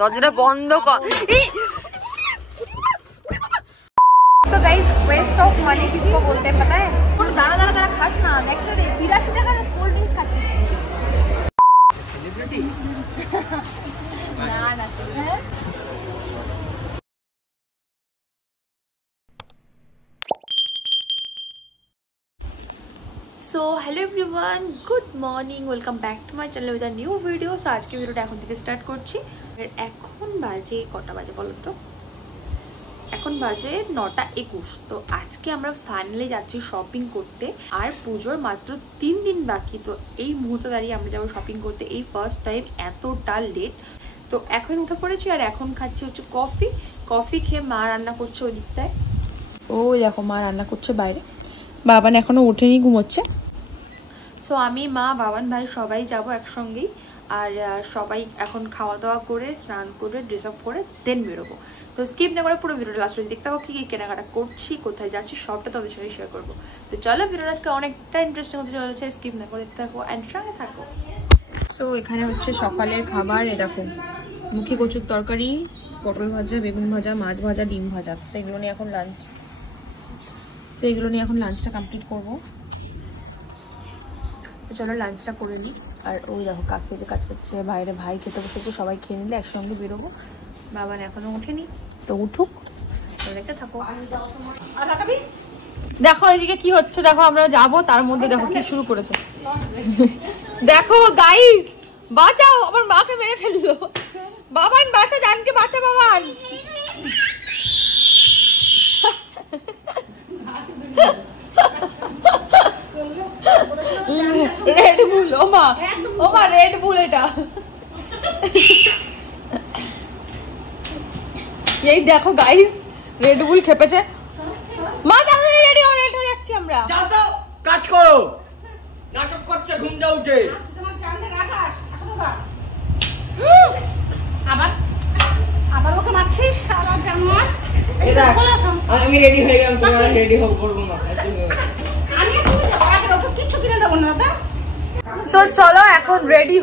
দরজাটা বন্ধ কর। तो गाइस वेस्ट ऑफ मनी किसको बोलते हैं पता है? और दाना दाना दाना खास ना देखते दे 82 টাকা কোল্ড ড্রিঙ্কস খাচ্ছিস সেলিব্রিটি না না হ্যাঁ। So hello everyone good morning welcome back to my channel with a new video. So आज के भिडियोটা এখন থেকে স্টার্ট করছি। এখন বাজে কটা বাজে বলো তো? এখন বাজে 9:21। তো আজকে আমরা ফাইনালি যাচ্ছি শপিং করতে। আর পুজোর মাত্র 3 দিন বাকি। তো এই মুহূর্তে দাঁড়িয়ে আমরা যাবো শপিং করতে। এই ফার্স্ট টাইম এতটা লেট। তো এখন উঠে পড়েছি আর এখন খাচ্ছি হচ্ছে কফি খেয়ে মা রান্না করছে ওই দিকটায়। ও দেখো মা রান্না করছে বাইরে। বাবান এখনো উঠেনি, ঘুমোচ্ছে। সো আমি মা বাবান ভাই সবাই যাব একসঙ্গেই। আর সবাই এখন খাওয়া দাওয়া করে স্নান করে ড্রেস আপ করে দেন বেরোবো। তো স্কিপ না করে পুরো ভিডিওটা লাস্ট পর্যন্ত দেখতে থাকো। কি কি কেনাকাটা করছি, কোথায় যাচ্ছি সবটা তোমাদের সঙ্গে শেয়ার করবো। তো চলো ভিডিওটা আজকে অনেকটা ইন্টারেস্টিং হতে চলেছে। স্কিপ না করে দেখতে থাকো অ্যান্ড সঙ্গে থাকো। সো এখানে হচ্ছে সকালের খাবার। এরকম মুখি কচুর তরকারি, পটল ভাজা, বেগুন ভাজা, মাছ ভাজা, ডিম ভাজা। সেগুলো নিয়ে এখন লাঞ্চটা কমপ্লিট করবো। চলো লাঞ্চটা করে নিই। আর ওই দেখো কাকিতে কাজ করছে বাইরে, ভাই খেতে বসেছে। সবাই খেয়ে নিলে একসঙ্গে বেরোবো। বাবান এখনো ওঠেনি, তো উঠুক, দেখতে থাকো। দেখো এদিকে কি হচ্ছে, দেখো আমরা যাবো তার মধ্যে দেখো কি শুরু করেছে। দেখো গাইস, বাঁচাও, আমার মাকে মেরে ফেললো। বাবান বাঁচা, জানকে বাঁচা বাবান। রেড বুল, ওমা রেড বুল এটা। এই দেখো গাইস, রেড বুল খেপেছে। মা তাড়াতাড়ি রেডি হও, রেডি হয়ে যাচ্ছি আমরা। যাও তো কাজ করো, নাটক করছে ঘুমটা উঠে। আবার ওকে মারছিস সারা জামা। আমি রেডি হয়ে গেলাম, তোমরা রেডি হও করবো না। সো চলো এখন রেডি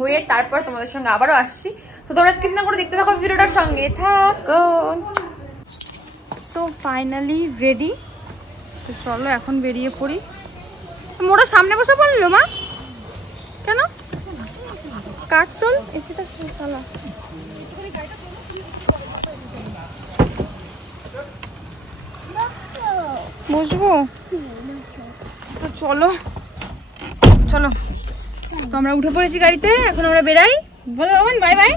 হয়ে তারপর তোমাদের সঙ্গে আবারও আসছি। তো তোমরা স্কিপ না করে দেখতে থাকো, ভিডিওটার সঙ্গে থাকো। So finally ready. তো চলো এখন বেরিয়ে পড়ি। মোটা সামনে বসে পড়লো মা, কেন? কাজ তোল, এসিটা চালা। বসবো তো চলো চলো। তো আমরা উঠে পড়েছি গাড়িতে, এখন আমরা বেরাই। বলো বাবান বাই বাই।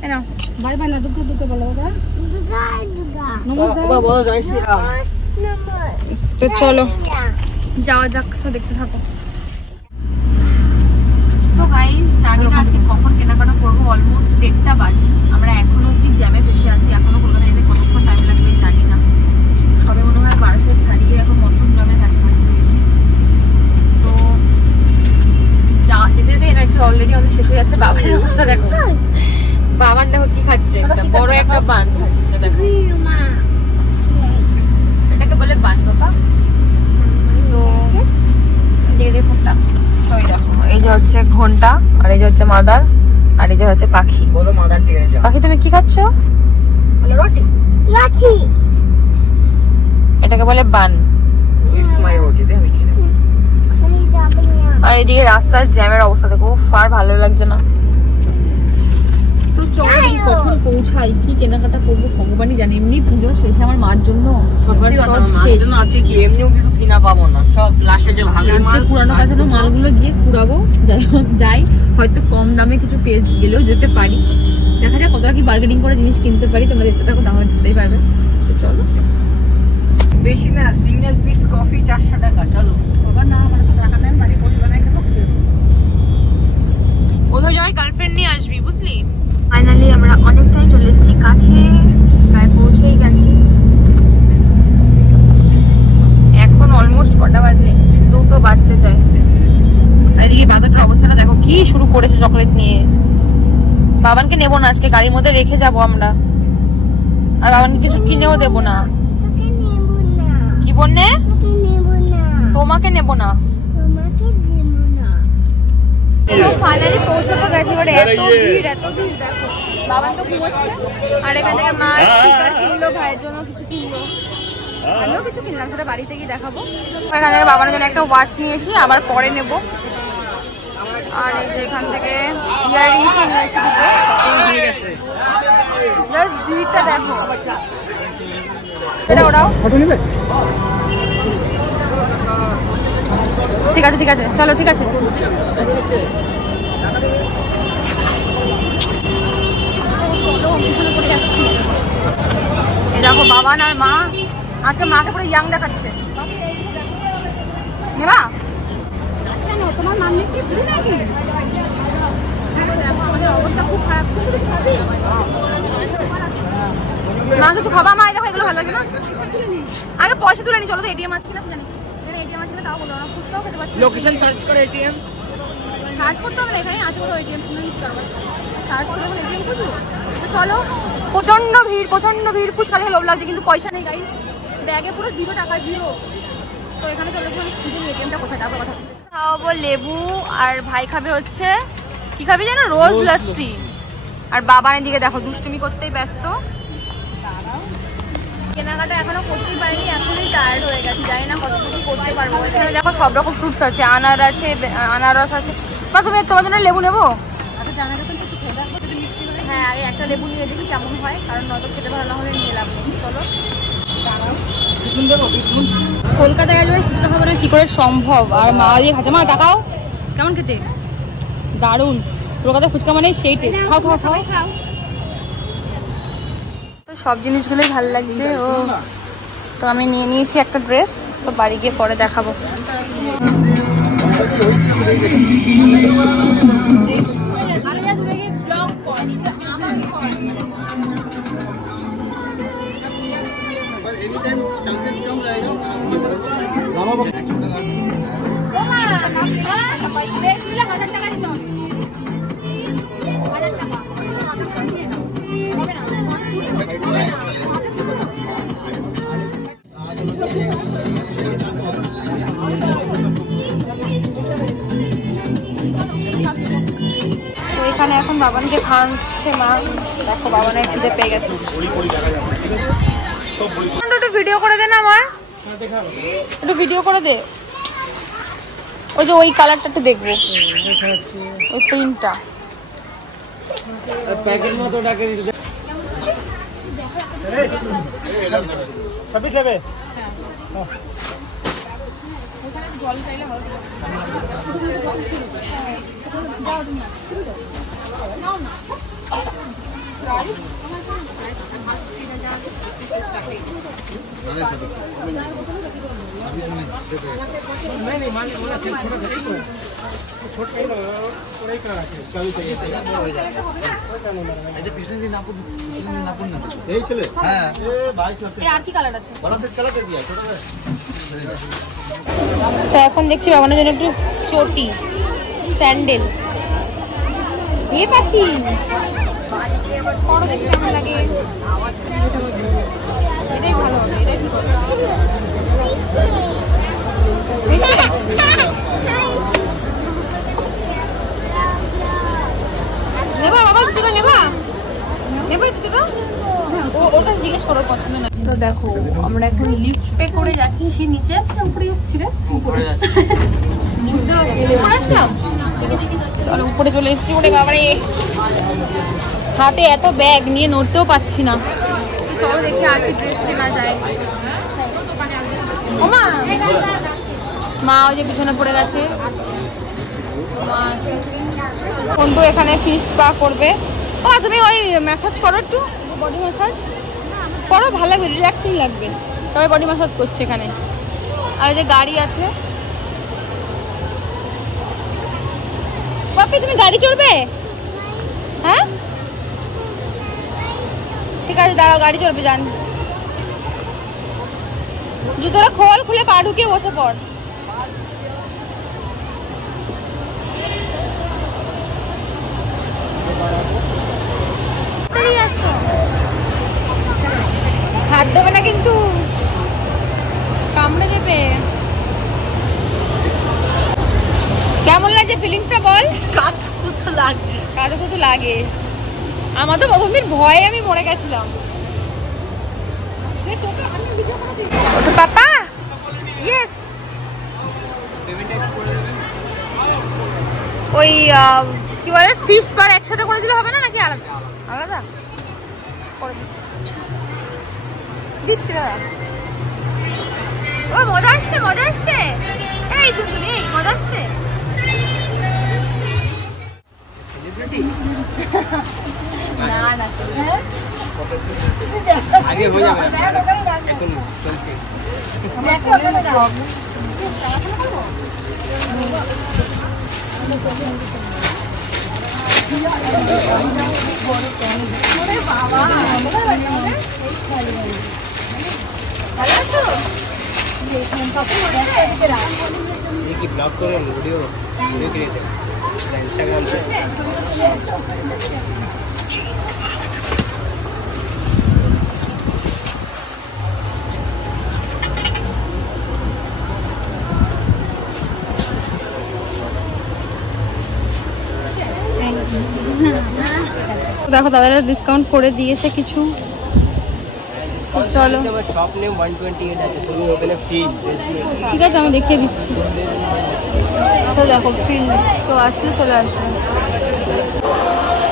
কেন বাই বাই না, দুটো বলো বাবা। বাবা বলো জয় শ্রীরাম। তো চলো যাওয়া যাক, দেখতে থাকো। সো গাইস, জানি না আজকে কখন কেনাকাটা করবো। অলমোস্ট 1:30 বাজে। আমরা এখনো অব্দি জ্যামে ফেসে আছি। এখনো কলকাতা যেতে কতক্ষণ টাইম লাগবে জানি না। সবে মনে হয় 1200 ছাড়িয়ে এখন মধ্যমগ্রামের কাছাকাছি রয়েছি। তো যেতে যেতে এনার্জি অলরেডি আমাদের শেষ হয়ে যাচ্ছে। বাবার অবস্থা দেখো, বাবান দেখো কি খাচ্ছে, বড় একটা বান খাচ্ছে। দেখো এটাকে বলে বান বাবা। তো দিয়ে ফোনটা। তো এই দেখো, এই যে হচ্ছে ঘন্টা, আর এই যে হচ্ছে মাদার, আর এই যে হচ্ছে পাখি। বলো মাদার টেরে যাও। পাখি তুমি কি খাচ্ছ? রুটি। এটাকে বলে বান। ইটস মাই রুটি, দে আমি খেয়ে নেব। আর এদিকে রাস্তার জ্যামের অবস্থা দেখো, আর ভালো লাগছে না। তো চলো কখন পৌঁছাই, কি কেনাকাটা করবো ভগবানই জানি। এমনি পুজো শেষে আমার মার জন্য আছে কি, এমনিও কিছু কিনা পাবো না। সব লাস্টে যে ভালো মাল, পুরানো কাছানো মালগুলো গিয়ে কুড়াবো। যাই, হয়তো কম দামে কিছু পেয়ে গেলেও যেতে পারি। দেখা যাক কতটা কি বার্গেনিং করে জিনিস কিনতে পারি। তোমরা দেখতে থাকো, তাহলে দেখতেই পারবে। তো চলো। বেশি না, সিঙ্গেল পিস কফি 400 টাকা। চলো বাবা না, আমার তো টাকা নেন, বাড়ি বই বানাই দেবো। কোথাও যাই গার্লফ্রেন্ড নিয়ে আসবি, বুঝলি। ফাইনালি আমরা অনেকটাই চলে এসেছি, কাছে প্রায় পৌঁছেই গেছি। এখন অলমোস্ট কটা বাজে? 2টো বাজতে চাই। এদিকে বাদরটার অবস্থাটা দেখো, কি শুরু করেছে চকলেট নিয়ে। বাবানকে নেবো না আজকে, গাড়ির মধ্যে রেখে যাবো আমরা। আর বাবানকে কিছু কিনেও দেবো না। কি বললে? তোমাকে নেবো না। ফাইনালি পৌঁছাতে গেছি, এবার এত ভিড় দেখো। বাবান তো ঘুমোচ্ছে, আর এখান থেকে মা স্টিকার কিনলো, ভাইয়ের জন্য কিছু কিনলো, আমিও কিছু কিনলাম, সেটা বাড়িতে গিয়ে দেখাবো। এখান থেকে বাবানের জন্য একটা ওয়াচ নিয়েছি, আবার পরে নেব। আর এই যে এখান থেকে ইয়াররিংসও নিয়েছি দুটো। জাস্ট ভিড়টা দেখো, এটা ওরাও ঠিক আছে, ঠিক আছে, চলো, ঠিক আছে। এই দেখো বাবান আর মা, আজকে মাকে পুরো ইয়াং দেখাচ্ছে। নেবা তোমার মাম্মি কি ভুল নাকি? আমাদের অবস্থা খুব খারাপ। মা কিছু খাবা? মা এটা এগুলো ভালো লাগে না, আগে পয়সা তুলে নি। চলো তো এটিএম আছে কিনা জানি, এটিএম আছে কিনা তাও বলতে পারো না, ফুচকাও খেতে পারছি। লোকেশন সার্চ করে এটিএম সার্চ করতে হবে না, এখানে আছে কোথাও এটিএম, শুনে নিচ্ছি কারো কাছে। সার্চ করে এটিএম করবো। তো চলো, প্রচন্ড ভিড়, ফুচকা দেখে লোভ লাগছে কিন্তু পয়সা নেই গাইস, ব্যাগে পুরো 0 টাকা, 0। তো এখানে চলে যাবো, খুঁজে নিই এটিএমটা কোথায়, তারপর কথা খাওয়াবো। লেবু আর ভাই খাবে হচ্ছে কি খাবি জানো, রোজ লস্যি। আর বাবানের দিকে দেখো দুষ্টুমি করতেই ব্যস্ত। কেনাকাটা এখনো করতেই পারিনি, এখনই টায়ার্ড হয়ে গেছি, জানি না কতটুকু করতে পারবো। এখানে দেখো সব রকম ফ্রুটস আছে, আনারস আছে। বা তুমি তোমার জন্য লেবু নেবো? হ্যাঁ, আগে একটা লেবু নিয়ে দেখি কেমন হয়, কারণ নয়তো খেতে ভালো না হলে নিয়ে লাভ নেই। চলো, কলকাতায় গেলে ফুচকা খাবো না কি করে সম্ভব? আর মা দিয়ে খাচ্ছে। মা তাকাও, কেমন খেতে? দারুণ। কলকাতা ফুচকা মানে সেই টেস্ট। খাও খাও খাও। তো সব জিনিসগুলোই ভালো লাগছে। ও তো আমি নিয়ে নিয়েছি একটা ড্রেস, তো বাড়ি গিয়ে পরে দেখাবো। তো এখানে এখন বাবানকে খাওয়াচ্ছে মা। দেখো বাবানের খিদে পেয়ে গেছে। একটু ভিডিও করে দে না আমার, একটু ভিডিও করে দে। ওই যে ওই কালারটা একটু দেখবো, ওই প্রিন্টটা। জল চাইলে ভালো আর কি কালার আছে? তো এখন দেখছি বাবানের জন্য একটু চটি, স্যান্ডেল। এ পাখি বড় দেখতে কেমন লাগে, এটাই ভালো হবে, এটাই ঠিক হবে। নেবা বাবা, দুটো নেবা, নেবা দুটো? ওটা জিজ্ঞেস করার পছন্দ না। তো দেখো আমরা এখন লিফট পে করে যাচ্ছি, নিচে যাচ্ছি না উপরে যাচ্ছি রে? উপরে আসলাম, চলো উপরে চলে এসেছি। ওরে বাবারে, হাতে এত ব্যাগ নিয়ে নড়তেও পাচ্ছি না। চলো দেখি আর কি ড্রেস কেনা যায়। ও মা, মা ওই যে পিছনে পড়ে গেছে। কোনটু এখানে ফিশ স্পা করবে। ও তুমি ওই ম্যাসাজ করো, একটু বডি ম্যাসাজ করো, ভালো লাগবে, রিল্যাক্সিং লাগবে। তবে বডি ম্যাসাজ করছে এখানে। আর এই যে গাড়ি আছে। বাপি তুমি গাড়ি চড়বে? হ্যাঁ ঠিক আছে, দাঁড়াও, গাড়ি চড়বে, যান। জুতোটা খোল, খুলে পা ঢুকিয়ে বসে পড়। হাত দেবে না কিন্তু, কামড়ে দেবে। কেমন লাগছে ফিলিংসটা বল? বল। কাঁদকুতো লাগে। কাঁদকুতো লাগে। আমার তো প্রথম দিন ভয়ে আমি মরে গেছিলাম। পাপা ইয়েস ওই কি বলে ফিশ পার একসাথে করে দিলে হবে না নাকি আলাদা আলাদা করে দিচ্ছি দিচ্ছি দাদা। ও মজা আসছে মজা আসছে। এই তুমি এই মজা আসছে। না না আগে হয়ে যাবে এখন চলছে। কি ব্লগ করে ভিডিও ক্রিয়েট ইনস্টাগ্রাম पे দেখো দাদারা ডিসকাউন্ট করে দিয়েছে কিছু। চলো শপ নেম 128 আছে, তুমি ওখানে ফিল ঠিক আছে আমি দেখিয়ে দিচ্ছি। তো দেখো ফিল তো আসলে চলে আসবে।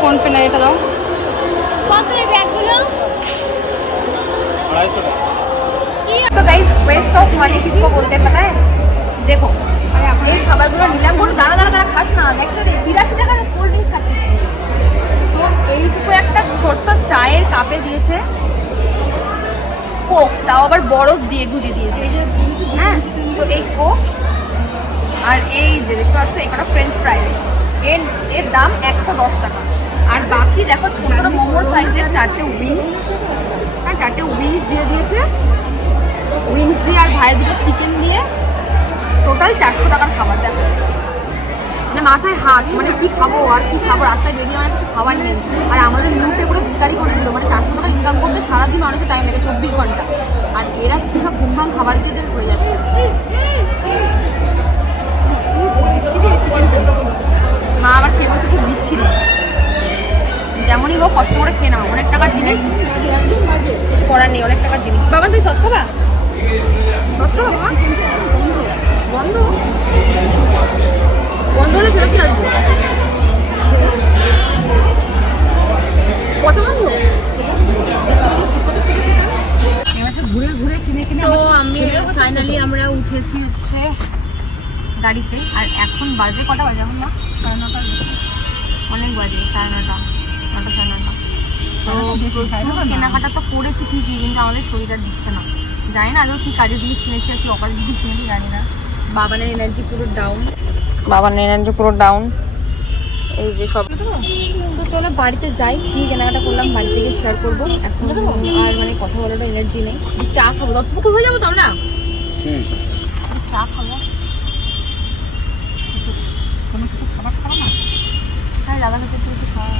ফোন পে না এটা দাও। কত এই ব্যাগগুলো? 250 টাকা। तो गाइस वेस्ट ऑफ मनी किसको बोलते हैं पता है? देखो এই খাবারগুলো নিলাম বলে দাঁড়া দাঁড়া দাঁড়া খাস না। দেখতে দে 82 টাকার কোল্ড ড্রিঙ্কস খাচ্ছিস। তো এইটুকু একটা ছোট্ট চায়ের কাপে দিয়েছে কোক, তাও আবার বরফ দিয়ে গুজে দিয়েছে। হ্যাঁ তো এই কোক আর এই যে দেখতে পাচ্ছ এখানে ফ্রেঞ্চ ফ্রাইজ এর দাম 110 টাকা। আর বাকি দেখো ছোট ছোট মোমোর সাইজের 4টে উইংস, হ্যাঁ 4টে উইংস দিয়ে দিয়েছে। উইংস দিয়ে আর ভাইয়ের দিকে চিকেন দিয়ে টোটাল 400 টাকার খাবার। দেখো মানে মাথায় হাত, মানে কি খাবো আর কি খাবো, রাস্তায় বেরিয়ে অনেক কিছু খাবার নেই। আর আমাদের লুটে পুরো ভিকারি করে দিল। মানে 400 টাকা ইনকাম করতে সারাদিন অনেক টাইম লাগে, 24 ঘন্টা। আর এরা কি সব ঘুমভাং খাবার দিয়ে হয়ে যাচ্ছে। মা আবার খেয়ে বলছে খুব বিচ্ছিরি। যেমনই হোক কষ্ট করে খেয়ে নাও, অনেক টাকার জিনিস, কিছু করার নেই, অনেক টাকার জিনিস। বাবা তুই সস খাবা? সস খাবা বাবা? বন্ধ বন্ধ হলে ফেরত দিয়ে আসবো। পছন্দ ঘুরে ঘুরে কিনে কিনে। তো আমি ফাইনালি আমরা উঠেছি হচ্ছে গাড়িতে। আর এখন বাজে কটা বাজে? এখন না 9:30 অনেক বাজে, 9:30 9টা 9:30। তো প্রচুর কেনাকাটা তো করেছি ঠিকই, কিন্তু আমাদের শরীরটা দিচ্ছে না। জানি না আদৌ কি কাজের জিনিস কিনেছি আর কি অকাল জিনিস কিনেছি জানি না। বাবানের এনার্জি পুরো ডাউন, বাবানের এনার্জি পুরো ডাউন। এই যে সব। তো চলো বাড়িতে যাই, কি কেনাকাটা করলাম বাড়ি থেকে শেয়ার করবো। এখন আর মানে কথা বলারও এনার্জি নেই। চা খাবো, দত্তপুকুর হয়ে যাবো তো আমরা। চা খাবো, কোনো কিছু খাবার খাবো না। হ্যাঁ দাদা কাছে কিছু খাওয়া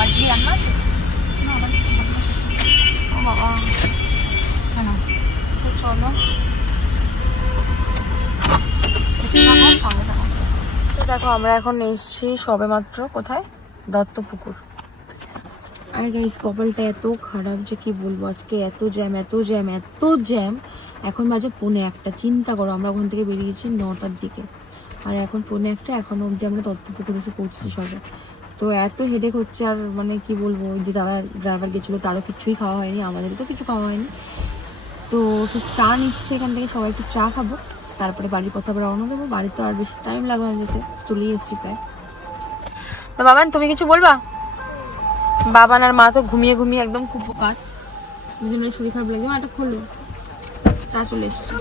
বাড়ি রান্না আছে ও বাবা কেন। তো চলো দেখো আমরা এখন এসেছি সবে মাত্র কোথায়, দত্তপুকুর। আর গাইস কপালটা এত খারাপ যে কি বলবো, আজকে এত জ্যাম এত জ্যাম এত জ্যাম। এখন বাজে 1:45। চিন্তা করো আমরা ওখান থেকে বেরিয়েছি 9টার দিকে, আর এখন 1:45, এখনো অব্দি আমরা দত্তপুকুর এসে পৌঁছেছি সবে। তো এত হেডেক হচ্ছে। আর মানে কি বলবো, যে দাদা ড্রাইভার গেছিলো তারও কিছুই খাওয়া হয়নি, আমাদেরও তো কিছু খাওয়া হয়নি। তো একটু চা নিচ্ছে এখান থেকে, সবাই একটু চা খাবো, তারপরে বাড়ির পথে আবার রওনা দেবো। বাড়িতে আর বেশি টাইম লাগবে না যেতে, চলেই এসছি প্রায়। তো বাবান তুমি কিছু বলবা? বাবান আর মা তো ঘুমিয়ে ঘুমিয়ে একদম খুব কাজ, দুজনের শরীর খারাপ লাগে। মা এটা খোলো, চা চলে এসছে,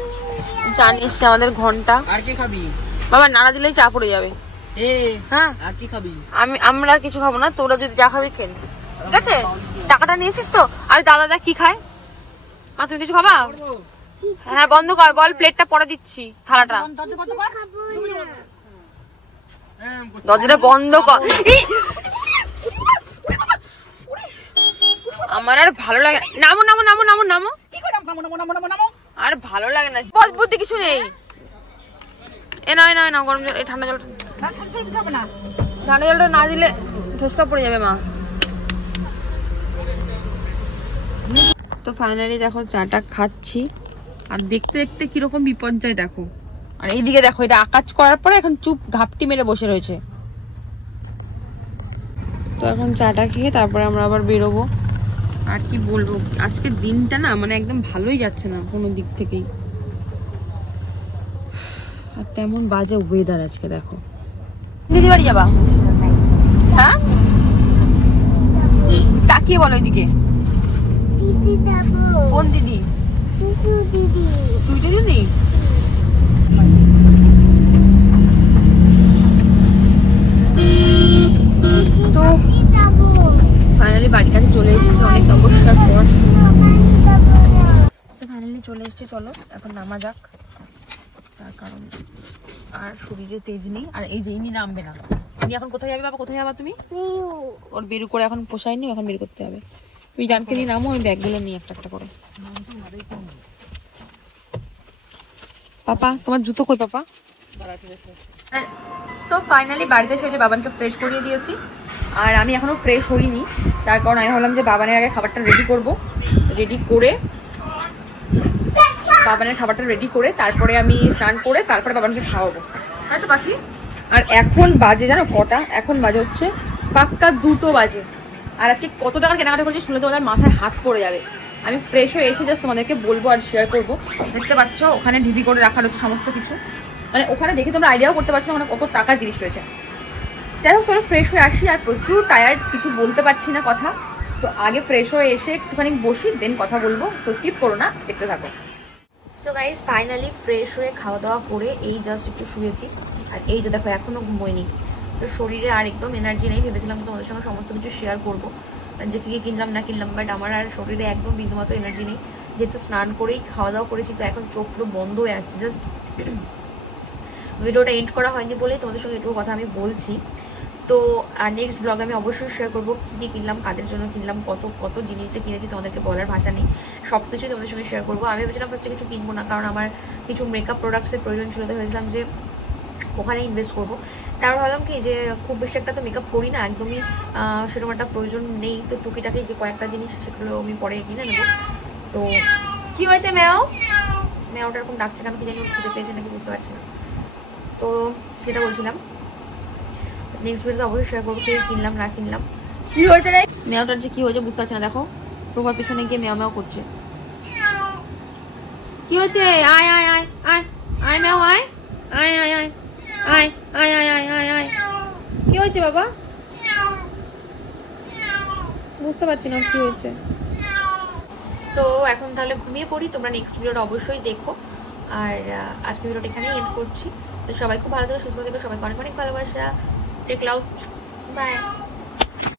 চা নিয়ে এসছে আমাদের ঘন্টা। আর কি খাবি বাবা? নাড়া দিলেই চা পড়ে যাবে। হ্যাঁ আর কি খাবি? আমরা আর কিছু খাবো না, তোরা যদি যা খাবি খেন, ঠিক আছে? টাকাটা নিয়েছিস তো? আরে দাদা দা কি খায়? মা তুমি কিছু খাবা? হ্যাঁ বন্ধ কর, বল প্লেটটা পরে দিচ্ছি, থালাটা দরজাটা বন্ধ কর। আমার আর ভালো লাগে না। নামো নামো নামো নামো নামো। আর ভালো লাগে না, বুদ্ধি কিছু নেই। না গরম জল, এই ঠান্ডা জলটা, ঠান্ডা জলটা না দিলে ঠোসকা পড়ে যাবে মা। তো ফাইনালি দেখো চাটা খাচ্ছি, আর দেখতে দেখতে কিরকম বিপর্যয় দেখো। আর এইদিকে দেখো, এটা আকাজ করার পরে এখন চুপ ঘাপটি মেরে বসে রয়েছে। তো এখন চাটা খেয়ে তারপরে আমরা আবার বেরোবো। আর কি বলবো, আজকের দিনটা না মানে একদম ভালোই যাচ্ছে না কোনো দিক থেকেই। আর তেমন বাজে ওয়েদার আজকে দেখো। দিদি বাড়ি যাবা? হ্যাঁ, তাকিয়ে বলো ওইদিকে। কোন দিদি? সুইটি দিদি। তো ফাইনালি বাড়ির কাছে চলে এসেছি অনেক অবস্থার পর। ফাইনালি চলে এসেছি, চলো এখন নামা যাক। তার কারণ আর শরীরে তেজ নেই। আর এই যে ইনি নামবে না। ইনি এখন কোথায় যাবে বাবা? কোথায় যাবা তুমি? ওর বের করে এখন পোষায়নি, এখন বের করতে হবে। তুমি জানকে নিয়ে নামো, আমি ব্যাগগুলো নিয়ে একটা একটা করে। পাপা তোমার জুতো কই পাপা? সো ফাইনালি বাড়িতে এসে বাবানকে ফ্রেশ করিয়ে দিয়েছি। আর আমি এখনো ফ্রেশ হইনি, তার কারণ আমি ভাবলাম যে বাবানের আগে খাবারটা রেডি করব। রেডি করে বাবানের খাবারটা রেডি করে তারপরে আমি স্নান করে তারপরে বাবানকে খাওয়াবো। তাই তো পাখি? আর এখন বাজে জানো কটা? এখন বাজে হচ্ছে পাক্কা 2টো বাজে। আর আজকে কত টাকার কেনাকাটা করেছি শুনলে তোমাদের মাথায় হাত পড়ে যাবে। আমি ফ্রেশ হয়ে এসে জাস্ট তোমাদেরকে বলবো আর শেয়ার করবো। দেখতে পাচ্ছ ওখানে ঢিবি করে রাখা রয়েছে সমস্ত কিছু, মানে ওখানে দেখে তোমরা আইডিয়াও করতে পারছো না মানে কত টাকার জিনিস রয়েছে। যাই হোক চলো ফ্রেশ হয়ে আসি। আর প্রচুর টায়ার্ড, কিছু বলতে পারছি না কথা। তো আগে ফ্রেশ হয়ে এসে একটুখানি বসি, দেন কথা বলবো। সো স্কিপ করো না, দেখতে থাকো। সো গাইজ ফাইনালি ফ্রেশ হয়ে খাওয়া দাওয়া করে এই জাস্ট একটু শুয়েছি। আর এই যে দেখো এখনো ঘুমোয়নি, তো শরীরে আর একদম এনার্জি নেই। ভেবেছিলাম তোমাদের সঙ্গে সমস্ত কিছু শেয়ার করবো যে কি কিনলাম না কিনলাম, বাট আমার আর শরীরে একদম বিন্দুমাত্র এনার্জি নেই। যেহেতু স্নান করেই খাওয়া দাওয়া করেছি, তো এখন চোখ পুরো বন্ধ হয়ে আসছে। জাস্ট ভিডিওটা এন্ড করা হয়নি বলেই তোমাদের সঙ্গে এটুকু কথা আমি বলছি। তো নেক্সট ব্লগে আমি অবশ্যই শেয়ার করবো কী কী কিনলাম, কাদের জন্য কিনলাম, কত কত জিনিস যে কিনেছি তোমাদেরকে বলার ভাষা নেই। সব কিছুই তোমাদের সঙ্গে শেয়ার করবো। আমি ভেবেছিলাম ফার্স্টে কিছু কিনবো না, কারণ আমার কিছু মেকআপ প্রোডাক্টসের প্রয়োজন ছিল। তো ভেবেছিলাম যে ওখানে ইনভেস্ট করবো। তারপর ভাবলাম কি যে খুব বেশি একটা তো মেকআপ করি না, একদমই সেরকম একটা প্রয়োজন নেই। তো টুকিটাকি যে কয়েকটা জিনিস সেগুলো আমি পরে কিনে নেবো। তো কি হয়েছে ম্যাও? ম্যাওটা এরকম ডাকছে কেন কি জানি, খুঁজে পেয়েছে নাকি বুঝতে পারছি না। তো যেটা বলছিলাম নেক্সট ভিডিওতে অবশ্যই শেয়ার করবো কি কিনলাম না কিনলাম। কি হয়েছে রে? ম্যাওটার যে কি হয়েছে বুঝতে পারছি না। দেখো সোফার পিছনে গিয়ে ম্যাও ম্যাও করছে। কি হয়েছে? আয় আয় আয় আয় আয় ম্যাও আয় আয় আয় আয় আয় আয় আয় আয় আয় আয়। কি হয়েছে বাবা? বুঝতে পারছি না কি হয়েছে। তো এখন তাহলে ঘুমিয়ে পড়ি। তোমরা নেক্সট ভিডিওটা অবশ্যই দেখো। আর আজকে ভিডিওটা এখানেই এন্ড করছি। তো সবাই খুব ভালো থেকো, সুস্থ থেকো, সবাইকে অনেক অনেক ভালোবাসা। Take love, by.